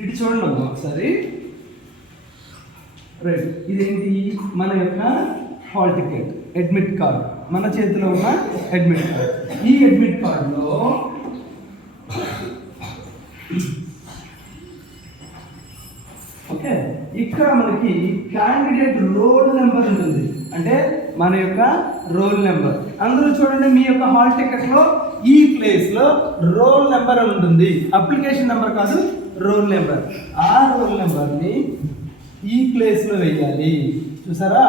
ఇటు చూడండి అమ్మా ఒకసారి. రైట్ ఇదేంటి? మన యొక్క హాల్ టికెట్ అడ్మిట్ కార్డ్ మన చేతిలో ఉన్న అడ్మిట్ కార్డ్ ఈ అడ్మిట్ కార్డులో ఓకే ఇక్కడ మనకి క్యాండిడేట్ రోల్ నెంబర్ ఉంటుంది. అంటే మన యొక్క రోల్ నెంబర్ అందరూ చూడండి మీ యొక్క హాల్ టికెట్లో ఈ ప్లేస్లో రోల్ నెంబర్ అని ఉంటుంది. అప్లికేషన్ నెంబర్ కాదు రోల్ నెంబర్ ఆ రోల్ నెంబర్ని ఈ ప్లేస్లో వేయాలి. చూసారా?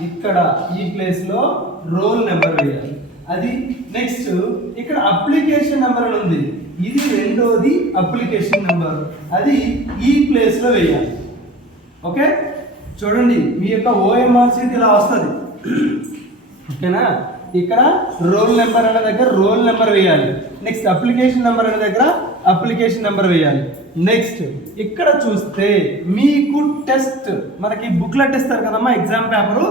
ఇక్కడ ఈ ప్లేస్లో రోల్ నెంబర్ వేయాలి. అది నెక్స్ట్ ఇక్కడ అప్లికేషన్ నెంబర్ అని ఉంది. ఇది రెండోది అప్లికేషన్ నెంబర్ అది ఈ ప్లేస్లో వేయాలి. ఓకే? చూడండి మీ యొక్క ఓఎంఆర్ ఇలా వస్తుంది. ఓకేనా? ఇక్కడ రోల్ నెంబర్ అనే దగ్గర రోల్ నెంబర్ వేయాలి. నెక్స్ట్ అప్లికేషన్ నెంబర్ అనే దగ్గర అప్లికేషన్ నెంబర్ వేయాలి. నెక్స్ట్ ఇక్కడ చూస్తే మీకు టెస్ట్ మనకి బుక్లెట్ ఇస్తారు కదమ్మా ఎగ్జామ్ పేపరు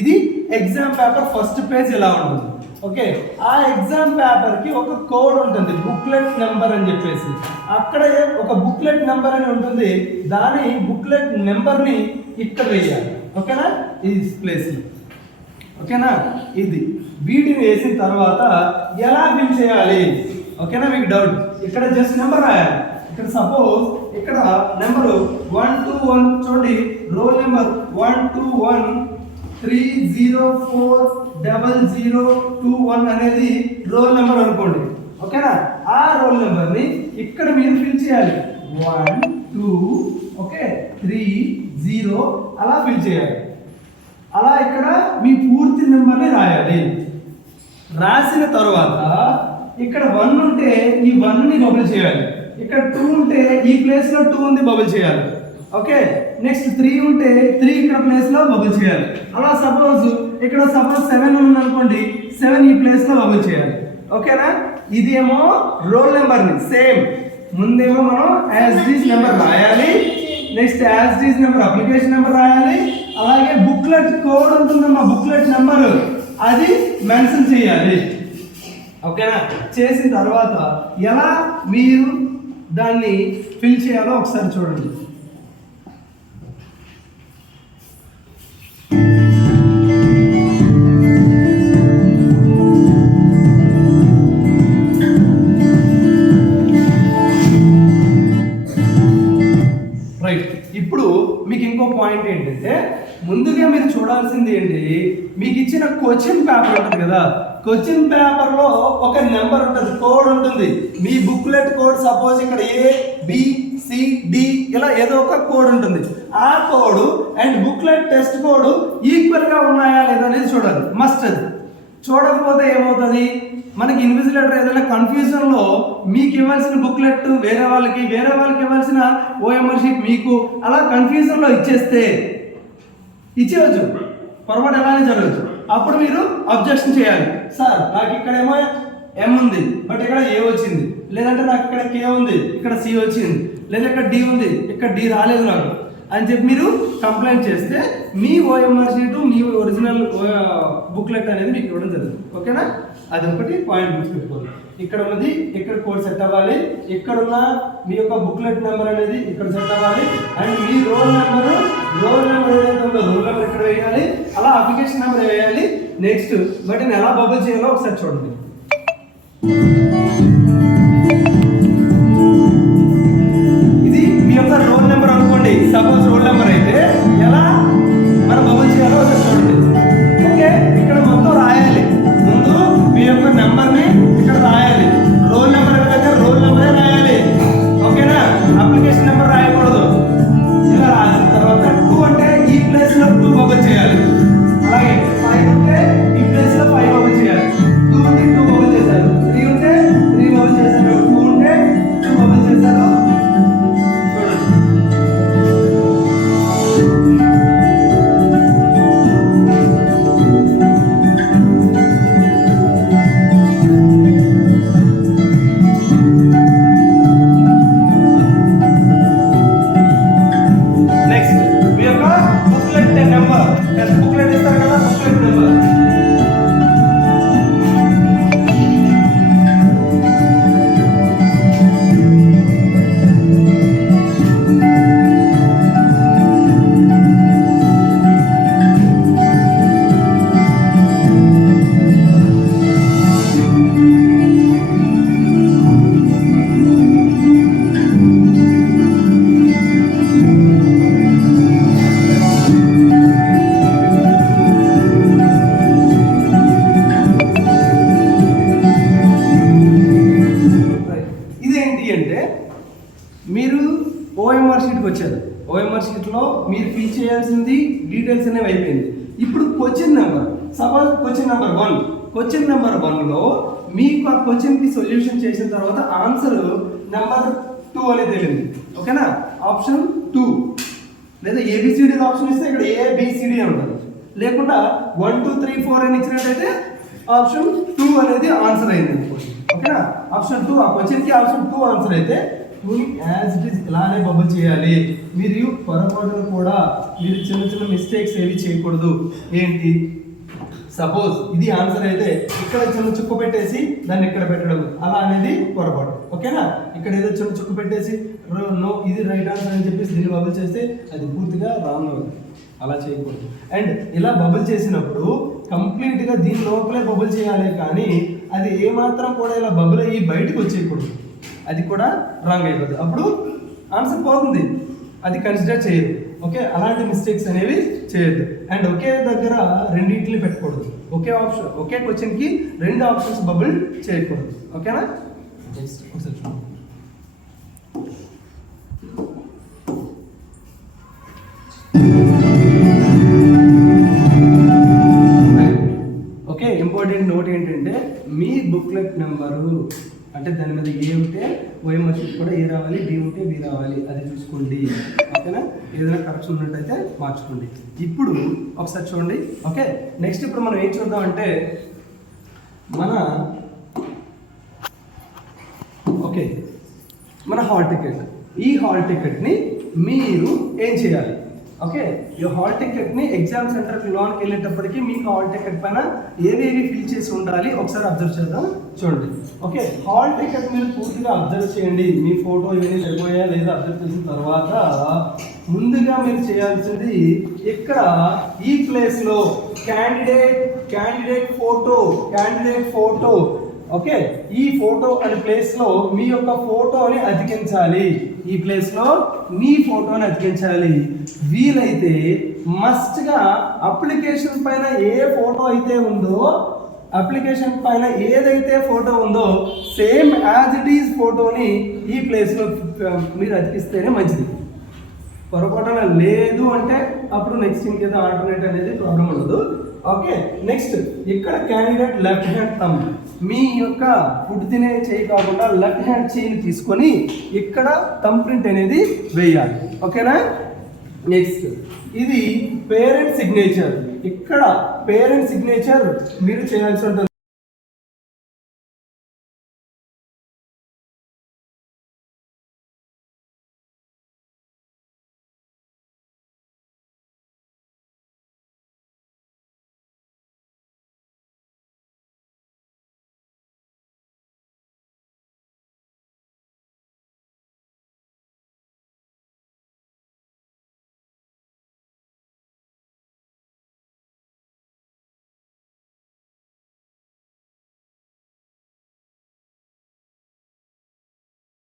ఇది ఎగ్జామ్ పేపర్ ఫస్ట్ పేజ్ ఇలా ఉంటుంది? ఓకే ఆ ఎగ్జామ్ పేపర్కి ఒక కోడ్ ఉంటుంది బుక్లెట్ నెంబర్ అని చెప్పేసి. అక్కడ ఒక బుక్లెట్ నెంబర్ అని ఉంటుంది దాని బుక్లెట్ నెంబర్ని ఇక్కడ వేయాలి. ఓకేనా ఈ ప్లేస్ ఓకేనా? ఇది వీడియో వేసిన తర్వాత ఎలా బిల్ చేయాలి? ఓకేనా మీకు డౌట్ ఇక్కడ జస్ట్ నెంబర్ రాయాలి. ఇక్కడ సపోజ్ ఇక్కడ నెంబర్ వన్ టూ వన్ చూడండి roll number one two one three zero four double zero two one అనేది రోల్ నెంబర్ అనుకోండి. ఓకేనా? ఆ రోల్ నెంబర్ని ఇక్కడ మీరు ఫిల్ చేయాలి. One two okay three zero అలా ఫిల్ చేయాలి. అలా ఇక్కడ మీ పూర్తి నెంబర్ని రాయాలి. రాసిన తర్వాత ఇక్కడ వన్ ఉంటే ఈ వన్ని బబుల్ చేయాలి. ఇక్కడ టూ ఉంటే ఈ ప్లేస్లో టూ ఉంది బబుల్ చేయాలి. ఓకే నెక్స్ట్ త్రీ ఉంటే త్రీ ఇక్కడ ప్లేస్లో బబుల్ చేయాలి. అలా సపోజ్ ఇక్కడ సపోజ్ సెవెన్ ఉంది అనుకోండి సెవెన్ ఈ ప్లేస్లో బబుల్ చేయాలి. ఓకేనా ఇది ఏమో రోల్ నెంబర్ని సేమ్ ముందేమో మనం యాజ్ డీస్ నెంబర్ రాయాలి. Next as this number application number రాయాలి. అలాగే బుక్లెట్ కోడ్ ఉంటుందమ్మా బుక్లెట్ నెంబర్. అది మెన్షన్ చేయాలి. ఓకేనా? చేసిన తర్వాత ఎలా మీరు దాన్ని ఫిల్ చేయాలో ఒకసారి చూడండి. రైట్ ఇప్పుడు మీకు ఇంకో పాయింట్ ఏంటంటే ముందుగా మీరు చూడాల్సింది ఏంటి? మీకు ఇచ్చిన క్వశ్చన్ పేపర్ ఉంటుంది కదా? క్వశ్చన్ పేపర్లో ఒక నెంబర్ ఉంటుంది కోడ్ ఉంటుంది. మీ బుక్లెట్ కోడ్ సపోజ్ ఇక్కడ ఏ బి సి డి ఇలా ఏదో ఒక కోడ్ ఉంటుంది. ఆ code and booklet test code ఈక్వల్గా ఉన్నాయా లేదా అనేది చూడాలి. మస్ట్ అది. చూడకపోతే ఏమవుతుంది? మనకి ఇన్విజిలేటర్ ఏదైనా కన్ఫ్యూజన్లో మీకు ఇవ్వాల్సిన బుక్లెట్ వేరే వాళ్ళకి వేరే వాళ్ళకి ఇవ్వాల్సిన ఓఎంఆర్ షీట్ మీకు అలా కన్ఫ్యూజన్లో ఇచ్చేస్తే ఇచ్చేయచ్చు. పొరపాటు ఎలానే జరగచ్చు అప్పుడు మీరు అబ్జెక్షన్ చేయాలి. సార్ నాకు ఇక్కడేమో ఎం ఉంది బట్ ఇక్కడ ఏ వచ్చింది. లేదంటే నాకు ఇక్కడ కే ఉంది ఇక్కడ సి వచ్చింది. లేదా ఇక్కడ డి ఉంది ఇక్కడ డి రాలేదు నాకు. అని చెప్పి మీరు కంప్లైంట్ చేస్తే మీ ఓఎంఆర్ సీటు మీ ఒరిజినల్ బుక్లెట్ uh, అనేది మీకు ఇవ్వడం జరుగుతుంది. ఓకేనా? అది ఒకటి పాయింట్ గుర్తుపెట్టుకోండి ఇక్కడ ఉన్నది ఇక్కడ కోడ్ సెట్ అవ్వాలి ఇక్కడ ఉన్న మీ యొక్క బుక్లెట్ నెంబర్ అనేది ఇక్కడ సెట్ అవ్వాలి అండ్ మీ రోల్ నెంబర్ రోల్ నెంబర్ ఏదైతే ఉందో రోల్ నెంబర్ ఇక్కడ వేయాలి అలా అప్లికేషన్ నెంబర్ వేయాలి. నెక్స్ట్ వాటిని ఎలా బబుల్ చేయాలో ఒకసారి చూడండి. ఇది మీ యొక్క రోల్ నెంబర్ అనుకోండి. సపోజ్ రోల్ నెంబర్ అయితే ఎలా డీటెయిల్స్ అనేవి అయిపోయింది. ఇప్పుడు question number suppose question number one question number వన్లో మీకు ఆ క్వశ్చన్కి సొల్యూషన్ చేసిన తర్వాత ఆన్సర్ నెంబర్ టూ అనేది తెలియదు ఓకేనా ఆప్షన్ టూ లేదా A B C D option ఇస్తే ఇక్కడ ఏబిసిడి అని ఉంటుంది. లేకుండా వన్ టూ త్రీ ఫోర్ అని ఇచ్చినట్టయితే ఆప్షన్ టూ అనేది ఆన్సర్ అయింది ఓకేనా ఆప్షన్ టూ ఆ క్వశ్చన్కి ఆప్షన్ టూ ఆన్సర్ అయితే యాజ్ ఇట్ ఈస్ ఇలానే బబుల్ చేయాలి. మీరు పొరపాటున కూడా మీరు చిన్న చిన్న మిస్టేక్స్ ఏవి చేయకూడదు. ఏంటి? సపోజ్ ఇది ఆన్సర్ అయితే ఇక్కడ చిన్న చుక్కు పెట్టేసి దాన్ని ఇక్కడ పెట్టడం. అలా అనేది పొరపాటు. ఓకేనా? ఇక్కడ ఏదో చిన్న చుక్కు పెట్టేసి నో ఇది రైట్ ఆన్సర్ అని చెప్పేసి దీన్ని బబుల్ చేస్తే అది పూర్తిగా రాంగ్ అవుతుంది. అలా చేయకూడదు. అండ్ ఇలా బబుల్ చేసినప్పుడు కంప్లీట్గా దీని లోపలే బబుల్ చేయాలి కానీ అది ఏమాత్రం కూడా ఇలా బబుల్ అయ్యి బయటకు వచ్చేయకూడదు. అది కూడా రాంగ్ అయిపోతుంది అప్పుడు ఆన్సర్ పోతుంది. అది కన్సిడర్ చేయదు. ఓకే? అలాంటి మిస్టేక్స్ అనేవి చేయొద్దు. అండ్ ఒకే దగ్గర రెండింటిని పెట్టకూడదు. ఒకే ఆప్షన్ ఒకే క్వశ్చన్కి రెండు ఆప్షన్స్ బబుల్ చేయకూడదు. ఓకేనా? జస్ట్ ఒకసారి చూడండి ఉంటే కూడా ఏ రావాలి? బి ఉంటే బి రావాలి. అది చూసుకోండి. ఓకేనా? ఏదైనా కరెక్షన్ ఉన్నట్టయితే మార్చుకోండి. ఇప్పుడు ఒకసారి చూడండి. ఓకే? నెక్స్ట్ ఇప్పుడు మనం ఏం చూద్దాం అంటే మన ఓకే. మన హాల్ టికెట్. ఈ హాల్ టికెట్ని మీరు ఏం చేయాలి? ఓకే ఈ హాల్ టికెట్ని ఎగ్జామ్ సెంటర్కి లోన్కి వెళ్ళేటప్పటికి మీకు హాల్ టికెట్ పైన ఏవేవి ఫిల్ చేసి ఉండాలి ఒకసారి అబ్జర్వ్ చేద్దాం. చూడండి. ఓకే హాల్ టికెట్ మీరు పూర్తిగా అబ్జర్వ్ చేయండి. మీ ఫోటో ఇవన్నీ సరిపోయా లేదా అబ్జర్వ్ చేసిన తర్వాత ముందుగా మీరు చేయాల్సింది ఇక్కడ ఈ ప్లేస్లో candidate candidate photo candidate photo okay ఈ ఫోటో అనే ప్లేస్లో మీ యొక్క ఫోటోని అతికించాలి ఈ ప్లేస్లో మీ ఫోటోని అతికించాలి. వీలైతే మస్ట్గా అప్లికేషన్ పైన ఏ ఫోటో అయితే ఉందో అప్లికేషన్ పైన ఏదైతే ఫోటో ఉందో సేమ్ యాజ్ ఇట్ ఈజ్ ఫోటోని ఈ ప్లేస్లో మీరు అతికిస్తేనే మంచిది. పొరపాటున లేదు అంటే అప్పుడు నెక్స్ట్ ఇంకేదో ఆల్టర్నేట్ అనేది ప్రాబ్లం ఉండదు. ఓకే నెక్స్ట్ ఇక్కడ క్యాండిడేట్ లెఫ్ట్ హ్యాండ్ తమ్ మీ యొక్క ఫుడ్ తినే చేయి కాకుండా లెఫ్ట్ హ్యాండ్ చేయిని తీసుకొని ఇక్కడ తమ్ ప్రింట్ అనేది వేయాలి. ఓకేనా నెక్స్ట్ ఇది పేరెంట్ సిగ్నేచర్ ఇక్కడ పేరెంట్ సిగ్నేచర్ మీరు చేయాల్సి ఉంటుంది.